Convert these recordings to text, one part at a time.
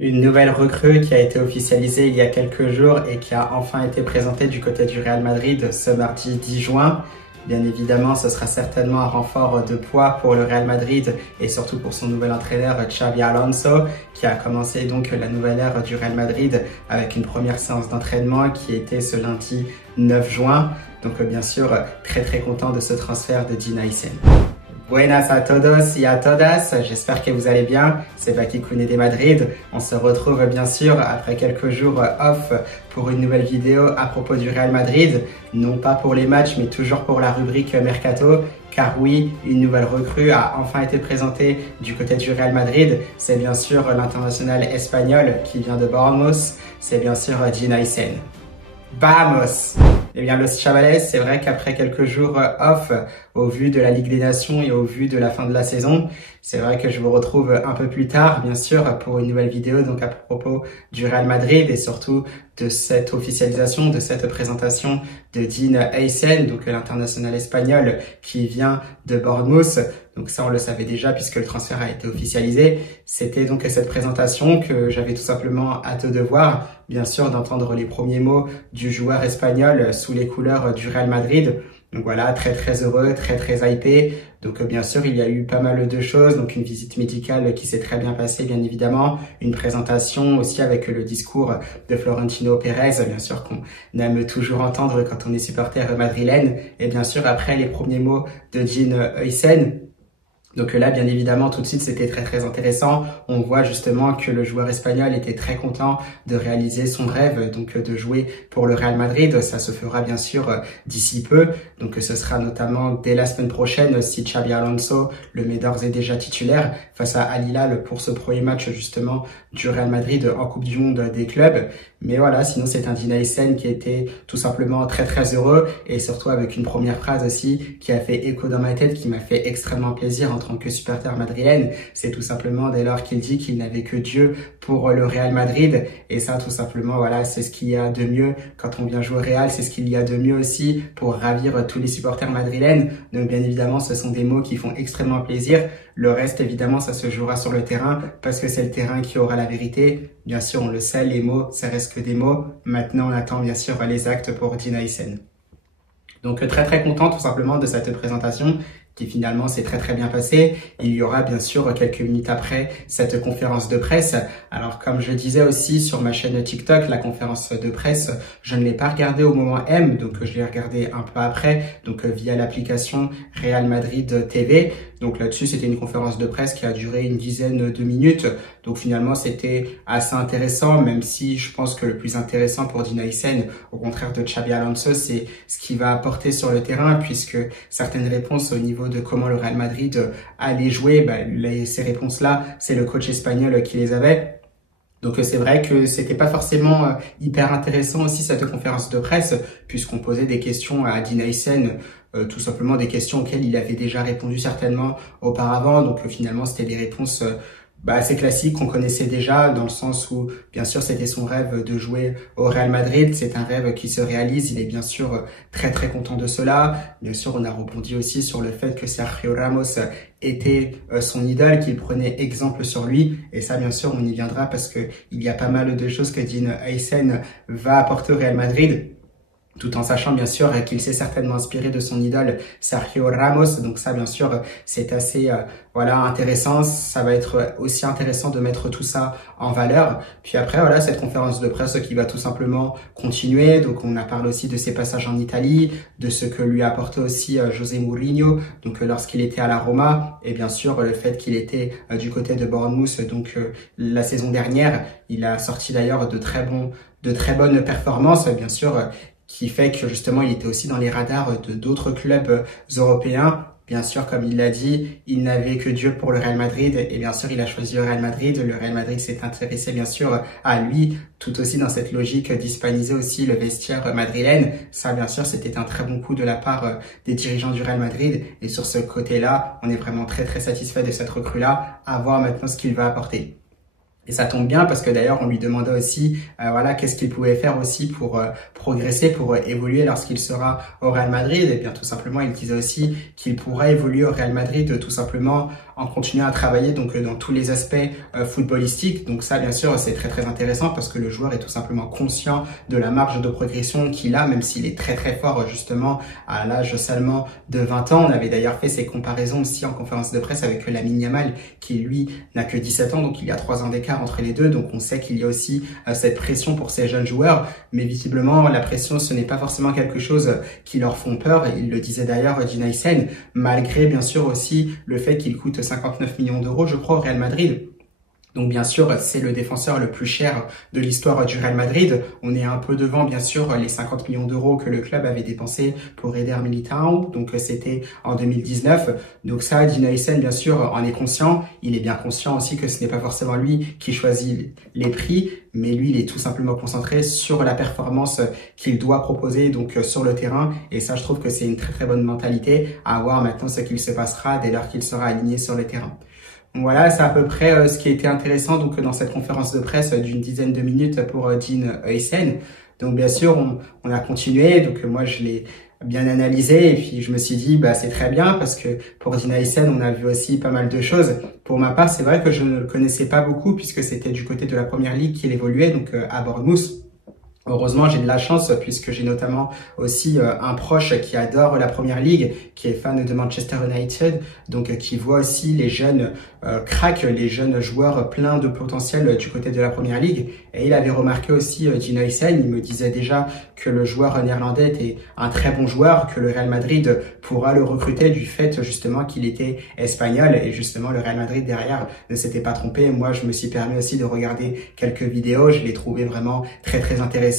Une nouvelle recrue qui a été officialisée il y a quelques jours et qui a enfin été présentée du côté du Real Madrid ce mardi 10 juin. Bien évidemment, ce sera certainement un renfort de poids pour le Real Madrid et surtout pour son nouvel entraîneur Xabi Alonso qui a commencé donc la nouvelle ère du Real Madrid avec une première séance d'entraînement qui était ce lundi 9 juin. Donc bien sûr, très content de ce transfert de Dina Aysen. Buenas a todos y a todas, j'espère que vous allez bien, c'est Baki Koune de Madrid. On se retrouve bien sûr après quelques jours off pour une nouvelle vidéo à propos du Real Madrid, non pas pour les matchs mais toujours pour la rubrique Mercato, car oui, une nouvelle recrue a enfin été présentée du côté du Real Madrid, c'est bien sûr l'international espagnol qui vient de Bournemouth, c'est bien sûr Dina Aysen. Vamos! Eh bien, Los Chavales, c'est vrai qu'après quelques jours off, au vu de la Ligue des Nations et au vu de la fin de la saison, c'est vrai que je vous retrouve un peu plus tard, bien sûr, pour une nouvelle vidéo, donc à propos du Real Madrid et surtout de cette officialisation, de cette présentation de Dina Aysen, donc l'international espagnol qui vient de Bournemouth. Donc ça, on le savait déjà puisque le transfert a été officialisé. C'était donc cette présentation que j'avais tout simplement hâte de voir, bien sûr, d'entendre les premiers mots du joueur espagnol sous les couleurs du Real Madrid. Donc voilà, très heureux, très hypé. Donc bien sûr, il y a eu pas mal de choses. Donc une visite médicale qui s'est très bien passée, bien évidemment. Une présentation aussi avec le discours de Florentino Pérez, bien sûr qu'on aime toujours entendre quand on est supporter madrilène. Et bien sûr, après les premiers mots de Dina Aysen. Donc là, bien évidemment, tout de suite, c'était très intéressant. On voit justement que le joueur espagnol était très content de réaliser son rêve, donc de jouer pour le Real Madrid. Ça se fera bien sûr d'ici peu. Donc ce sera notamment dès la semaine prochaine si Xabi Alonso le met d'ores et déjà titulaire face à Al Hilal pour ce premier match justement du Real Madrid en Coupe du Monde des clubs. Mais voilà, sinon c'est un Dina Aysen qui était tout simplement très heureux et surtout avec une première phrase aussi qui a fait écho dans ma tête, qui m'a fait extrêmement plaisir en tant que supporter madrilène. C'est tout simplement dès lors qu'il dit qu'il n'avait que Dieu pour le Real Madrid. Et ça, tout simplement, voilà, c'est ce qu'il y a de mieux quand on vient jouer au Real. C'est ce qu'il y a de mieux aussi pour ravir tous les supporters madrilènes. Donc bien évidemment, ce sont des mots qui font extrêmement plaisir. Le reste, évidemment, ça se jouera sur le terrain parce que c'est le terrain qui aura la vérité. Bien sûr, on le sait, les mots, ça reste que des mots. Maintenant, on attend bien sûr les actes pour Dina Aysen. Donc très content tout simplement de cette présentation qui finalement s'est très bien passée. Il y aura bien sûr quelques minutes après cette conférence de presse. Alors comme je disais aussi sur ma chaîne TikTok, la conférence de presse, je ne l'ai pas regardée au moment M, donc je l'ai regardée un peu après, donc via l'application Real Madrid TV. Donc là-dessus, c'était une conférence de presse qui a duré une dizaine de minutes. Donc finalement, c'était assez intéressant, même si je pense que le plus intéressant pour Dina Aysen, au contraire de Xabi Alonso, c'est ce qu'il va apporter sur le terrain, puisque certaines réponses au niveau de comment le Real Madrid allait jouer, ces réponses-là, c'est le coach espagnol qui les avait. Donc c'est vrai que c'était pas forcément hyper intéressant aussi cette conférence de presse, puisqu'on posait des questions à Dina Aysen, tout simplement des questions auxquelles il avait déjà répondu certainement auparavant. Donc finalement c'était des réponses assez classique qu'on connaissait déjà, dans le sens où bien sûr c'était son rêve de jouer au Real Madrid, c'est un rêve qui se réalise, il est bien sûr très content de cela. Bien sûr on a rebondi aussi sur le fait que Sergio Ramos était son idole, qu'il prenait exemple sur lui, et ça bien sûr on y viendra parce que il y a pas mal de choses que Dina Aysen va apporter au Real Madrid, tout en sachant bien sûr qu'il s'est certainement inspiré de son idole Sergio Ramos. Donc ça bien sûr c'est assez intéressant, ça va être aussi intéressant de mettre tout ça en valeur. Puis après voilà, cette conférence de presse qui va tout simplement continuer. Donc on a parlé aussi de ses passages en Italie, de ce que lui a apporté aussi José Mourinho donc lorsqu'il était à la Roma, et bien sûr le fait qu'il était du côté de Bournemouth donc la saison dernière. Il a sorti d'ailleurs de très bonnes performances, bien sûr, qui fait que justement il était aussi dans les radars de d'autres clubs européens. Bien sûr, comme il l'a dit, il n'avait que Dieu pour le Real Madrid et bien sûr il a choisi le Real Madrid. Le Real Madrid s'est intéressé bien sûr à lui, tout aussi dans cette logique d'hispaniser aussi le vestiaire madrilène. Ça bien sûr c'était un très bon coup de la part des dirigeants du Real Madrid, et sur ce côté-là, on est vraiment très satisfait de cette recrue-là, à voir maintenant ce qu'il va apporter. Et ça tombe bien parce que d'ailleurs on lui demandait aussi voilà qu'est-ce qu'il pouvait faire aussi pour progresser, pour évoluer lorsqu'il sera au Real Madrid. Et bien tout simplement il disait aussi qu'il pourra évoluer au Real Madrid tout simplement en continuant à travailler donc dans tous les aspects footballistiques. Donc ça bien sûr c'est très très intéressant parce que le joueur est tout simplement conscient de la marge de progression qu'il a, même s'il est très très fort justement à l'âge seulement de 20 ans. On avait d'ailleurs fait ces comparaisons aussi en conférence de presse avec Lamine Yamal qui lui n'a que 17 ans, donc il y a 3 ans d'écart entre les deux. Donc on sait qu'il y a aussi cette pression pour ces jeunes joueurs, mais visiblement la pression ce n'est pas forcément quelque chose qui leur font peur. Il le disait d'ailleurs Gina Hysén, malgré bien sûr aussi le fait qu'il coûte 59 millions d'euros je crois au Real Madrid. Donc bien sûr, c'est le défenseur le plus cher de l'histoire du Real Madrid. On est un peu devant bien sûr les 50 millions d'euros que le club avait dépensé pour Eder Militão. Donc c'était en 2019. Donc ça, Gina Hysén bien sûr en est conscient. Il est bien conscient aussi que ce n'est pas forcément lui qui choisit les prix, mais lui il est tout simplement concentré sur la performance qu'il doit proposer donc sur le terrain. Et ça, je trouve que c'est une très très bonne mentalité à voir maintenant ce qu'il se passera dès lors qu'il sera aligné sur le terrain. Voilà, c'est à peu près ce qui a été intéressant donc dans cette conférence de presse d'une dizaine de minutes pour Gina Hysén. Donc bien sûr, on a continué, donc moi je l'ai bien analysé et puis je me suis dit c'est très bien parce que pour Gina Hysén, on a vu aussi pas mal de choses. Pour ma part, c'est vrai que je ne le connaissais pas beaucoup puisque c'était du côté de la Première Ligue qu'il évoluait, donc à Bournemouth. Heureusement, j'ai de la chance puisque j'ai notamment aussi un proche qui adore la Première Ligue, qui est fan de Manchester United, donc qui voit aussi les jeunes cracks, les jeunes joueurs pleins de potentiel du côté de la Première Ligue. Et il avait remarqué aussi Gina Hysén, il me disait déjà que le joueur néerlandais était un très bon joueur, que le Real Madrid pourra le recruter du fait justement qu'il était espagnol. Et justement, le Real Madrid derrière ne s'était pas trompé. Moi, je me suis permis aussi de regarder quelques vidéos, je l'ai trouvé vraiment très très intéressant.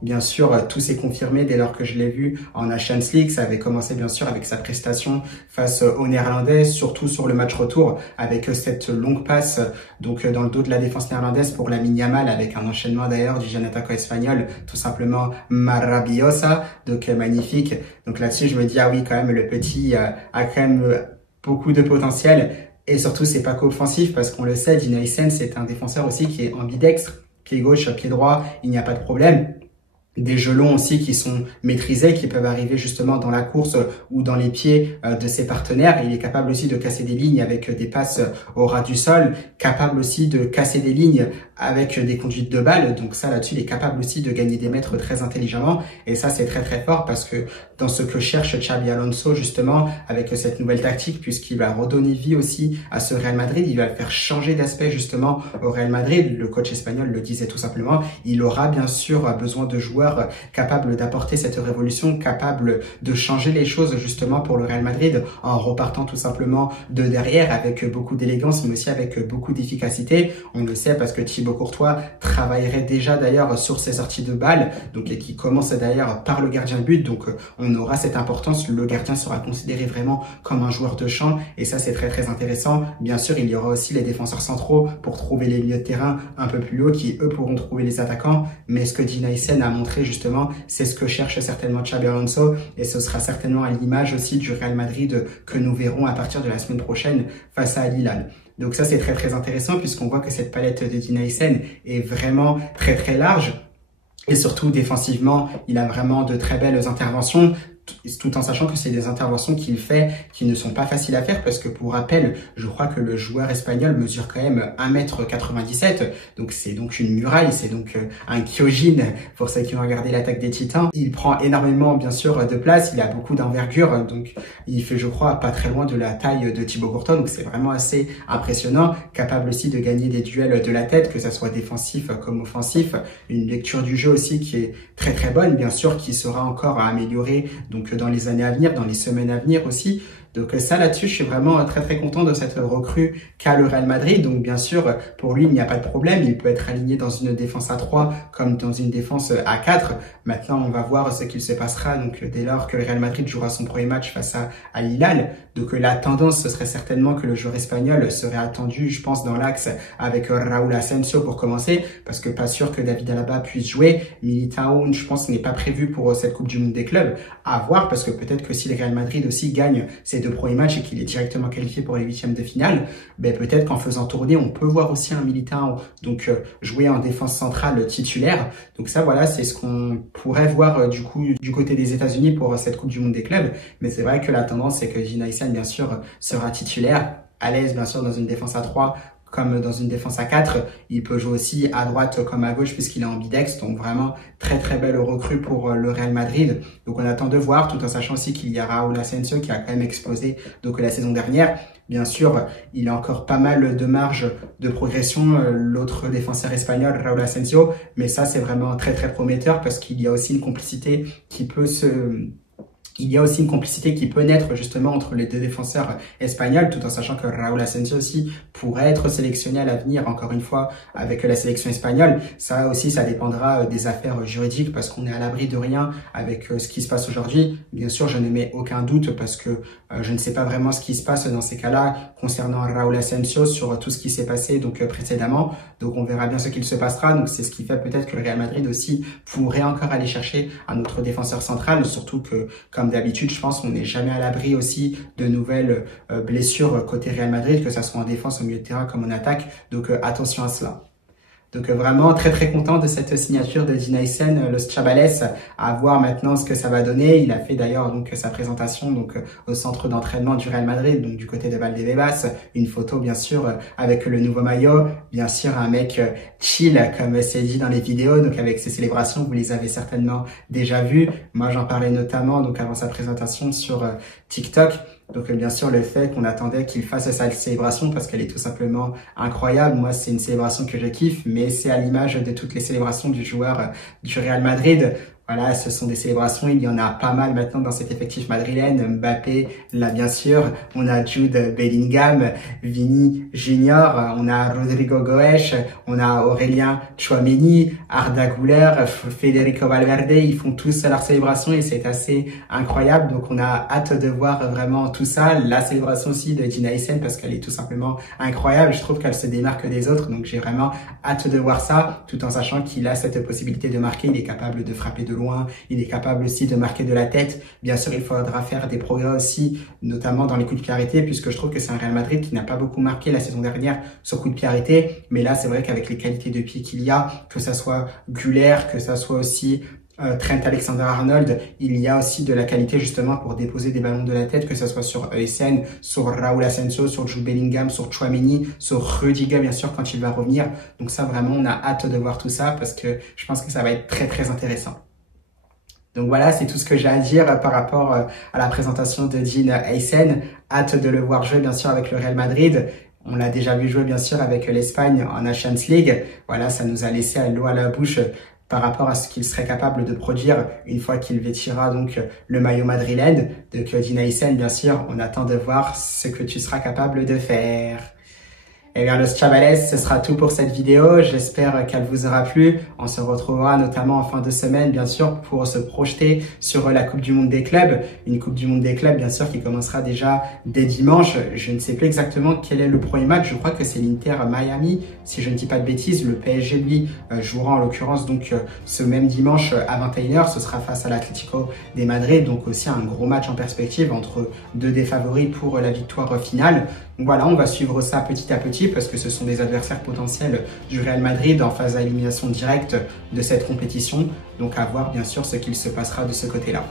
Bien sûr, tout s'est confirmé dès lors que je l'ai vu en Nations League. Ça avait commencé bien sûr avec sa prestation face aux Néerlandais, surtout sur le match retour, avec cette longue passe donc dans le dos de la défense néerlandaise pour Lamine Yamal, avec un enchaînement d'ailleurs du jeune attaquant espagnol, tout simplement maravillosa, donc magnifique. Donc là-dessus, je me dis, ah oui, quand même, le petit a quand même beaucoup de potentiel. Et surtout, c'est pas qu'offensif, parce qu'on le sait, Gina Hysén, c'est un défenseur aussi qui est ambidextre. Pied gauche, pied droit, il n'y a pas de problème. Des jeux longs aussi qui sont maîtrisés, qui peuvent arriver justement dans la course ou dans les pieds de ses partenaires. Il est capable aussi de casser des lignes avec des passes au ras du sol, capable aussi de casser des lignes avec des conduites de balles. Donc ça, là-dessus, il est capable aussi de gagner des mètres très intelligemment. Et ça, c'est très très fort parce que dans ce que cherche Xabi Alonso justement avec cette nouvelle tactique, puisqu'il va redonner vie aussi à ce Real Madrid, il va le faire changer d'aspect justement au Real Madrid. Le coach espagnol le disait tout simplement, il aura bien sûr besoin de joueurs capables d'apporter cette révolution, capables de changer les choses justement pour le Real Madrid en repartant tout simplement de derrière avec beaucoup d'élégance mais aussi avec beaucoup d'efficacité. On le sait parce que Thibaut Courtois travaillerait déjà d'ailleurs sur ses sorties de balles, donc et qui commence d'ailleurs par le gardien de but, donc on aura cette importance, le gardien sera considéré vraiment comme un joueur de champ et ça c'est très très intéressant. Bien sûr, il y aura aussi les défenseurs centraux pour trouver les milieux de terrain un peu plus haut qui eux pourront trouver les attaquants, mais ce que Gina Hysén a montré justement, c'est ce que cherche certainement Xabi Alonso et ce sera certainement à l'image aussi du Real Madrid que nous verrons à partir de la semaine prochaine face à Al Hilal. Donc ça c'est très très intéressant puisqu'on voit que cette palette de Gina Hysén est vraiment très très large et surtout défensivement il a vraiment de très belles interventions, tout en sachant que c'est des interventions qu'il fait qui ne sont pas faciles à faire parce que pour rappel, je crois que le joueur espagnol mesure quand même 1m97, donc c'est donc une muraille, c'est donc un Kyojin pour ceux qui ont regardé l'attaque des Titans. Il prend énormément bien sûr de place, il a beaucoup d'envergure, donc il fait je crois pas très loin de la taille de Thibaut Courtois, donc c'est vraiment assez impressionnant, capable aussi de gagner des duels de la tête, que ça soit défensif comme offensif, une lecture du jeu aussi qui est très très bonne, bien sûr qui sera encore à améliorer donc dans les années à venir, dans les semaines à venir aussi. Donc ça là-dessus, je suis vraiment très très content de cette recrue qu'a le Real Madrid. Donc bien sûr, pour lui, il n'y a pas de problème. Il peut être aligné dans une défense à 3 comme dans une défense à 4. Maintenant, on va voir ce qu'il se passera donc dès lors que le Real Madrid jouera son premier match face à Al Hilal. Donc la tendance, ce serait certainement que le joueur espagnol serait attendu, je pense, dans l'axe avec Raúl Asensio pour commencer, parce que pas sûr que David Alaba puisse jouer. Militão, je pense, n'est pas prévu pour cette Coupe du Monde des clubs. À voir, parce que peut-être que si le Real Madrid aussi gagne cette ses 2 premiers matchs et qu'il est directement qualifié pour les 8e de finale, ben peut-être qu'en faisant tourner, on peut voir aussi un Militao donc jouer en défense centrale titulaire. Donc ça, voilà, c'est ce qu'on pourrait voir du coup du côté des États-Unis pour cette Coupe du Monde des clubs. Mais c'est vrai que la tendance, c'est que Dean Huijsen, bien sûr, sera titulaire, à l'aise bien sûr dans une défense à 3 comme dans une défense à 4. Il peut jouer aussi à droite comme à gauche puisqu'il est ambidex. Donc vraiment très très belle recrue pour le Real Madrid. Donc on attend de voir, tout en sachant aussi qu'il y a Raúl Asensio qui a quand même explosé donc la saison dernière. Bien sûr, il a encore pas mal de marge de progression, l'autre défenseur espagnol, Raúl Asensio. Mais ça, c'est vraiment très très prometteur parce qu'il y a aussi une complicité qui peut naître justement entre les 2 défenseurs espagnols, tout en sachant que Raúl Asensio aussi pourrait être sélectionné à l'avenir, encore une fois, avec la sélection espagnole. Ça aussi, ça dépendra des affaires juridiques parce qu'on est à l'abri de rien avec ce qui se passe aujourd'hui. Bien sûr, je ne mets aucun doute parce que je ne sais pas vraiment ce qui se passe dans ces cas-là concernant Raúl Asensio sur tout ce qui s'est passé donc précédemment. Donc on verra bien ce qu'il se passera. Donc c'est ce qui fait peut-être que le Real Madrid aussi pourrait encore aller chercher un autre défenseur central, surtout que comme d'habitude, je pense qu'on n'est jamais à l'abri aussi de nouvelles blessures côté Real Madrid, que ça soit en défense, au milieu de terrain comme en attaque. Donc attention à cela. Donc vraiment très très content de cette signature de Dean Huijsen, Los Chavales, à voir maintenant ce que ça va donner. Il a fait d'ailleurs donc sa présentation donc au centre d'entraînement du Real Madrid, donc du côté de Valdebebas, une photo bien sûr avec le nouveau maillot, bien sûr un mec chill comme c'est dit dans les vidéos, donc avec ses célébrations, vous les avez certainement déjà vues. Moi j'en parlais notamment donc avant sa présentation sur TikTok. Donc bien sûr le fait qu'on attendait qu'il fasse sa célébration parce qu'elle est tout simplement incroyable. Moi c'est une célébration que je kiffe, mais c'est à l'image de toutes les célébrations du joueur du Real Madrid. Voilà, ce sont des célébrations, il y en a pas mal maintenant dans cet effectif madrilène. Mbappé, là bien sûr, on a Jude Bellingham, Vini Junior, on a Rodrigo Goes, on a Aurélien Tchouaméni, Arda Güler, Federico Valverde, ils font tous leur célébration et c'est assez incroyable. Donc on a hâte de voir vraiment tout ça. La célébration aussi de Dean Huijsen parce qu'elle est tout simplement incroyable. Je trouve qu'elle se démarque des autres, donc j'ai vraiment hâte de voir ça, tout en sachant qu'il a cette possibilité de marquer, il est capable de frapper de loin, il est capable aussi de marquer de la tête. Bien sûr, il faudra faire des progrès aussi, notamment dans les coups de pied arrêtés, puisque je trouve que c'est un Real Madrid qui n'a pas beaucoup marqué la saison dernière sur coups de pied arrêtés. Mais là, c'est vrai qu'avec les qualités de pied qu'il y a, que ça soit Güler, que ça soit aussi Trent Alexander-Arnold, il y a aussi de la qualité justement pour déposer des ballons de la tête, que ce soit sur Huijsen, sur Raúl Asensio, sur Jude Bellingham, sur Tchouaméni, sur Rudiger bien sûr quand il va revenir. Donc ça vraiment, on a hâte de voir tout ça parce que je pense que ça va être très très intéressant. Donc voilà, c'est tout ce que j'ai à dire par rapport à la présentation de Dean Huijsen. Hâte de le voir jouer bien sûr avec le Real Madrid. On l'a déjà vu jouer bien sûr avec l'Espagne en Nations League. Voilà, ça nous a laissé l'eau à la bouche par rapport à ce qu'il serait capable de produire une fois qu'il vêtira donc le maillot madrilène. Donc Dean Huijsen, bien sûr, on attend de voir ce que tu seras capable de faire. Et bien, Los Chavales, ce sera tout pour cette vidéo. J'espère qu'elle vous aura plu. On se retrouvera notamment en fin de semaine, bien sûr, pour se projeter sur la Coupe du Monde des clubs. Une Coupe du Monde des clubs, bien sûr, qui commencera déjà dès dimanche. Je ne sais plus exactement quel est le premier match. Je crois que c'est l'Inter Miami, si je ne dis pas de bêtises. Le PSG, lui, jouera en l'occurrence donc ce même dimanche à 21h. Ce sera face à l'Atlético de Madrid. Donc aussi un gros match en perspective entre deux des favoris pour la victoire finale. Donc voilà, on va suivre ça petit à petit parce que ce sont des adversaires potentiels du Real Madrid en phase à élimination directe de cette compétition. Donc à voir bien sûr ce qu'il se passera de ce côté-là.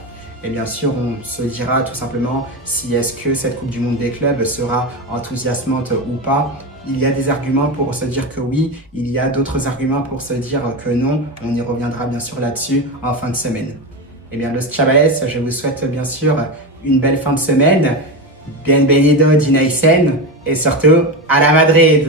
Et bien sûr, on se dira tout simplement si est-ce que cette Coupe du Monde des clubs sera enthousiasmante ou pas. Il y a des arguments pour se dire que oui, il y a d'autres arguments pour se dire que non. On y reviendra bien sûr là-dessus en fin de semaine. Et bien, Los Chavales, je vous souhaite bien sûr une belle fin de semaine. Bienvenido Dean Huijsen et surtout à la Madrid!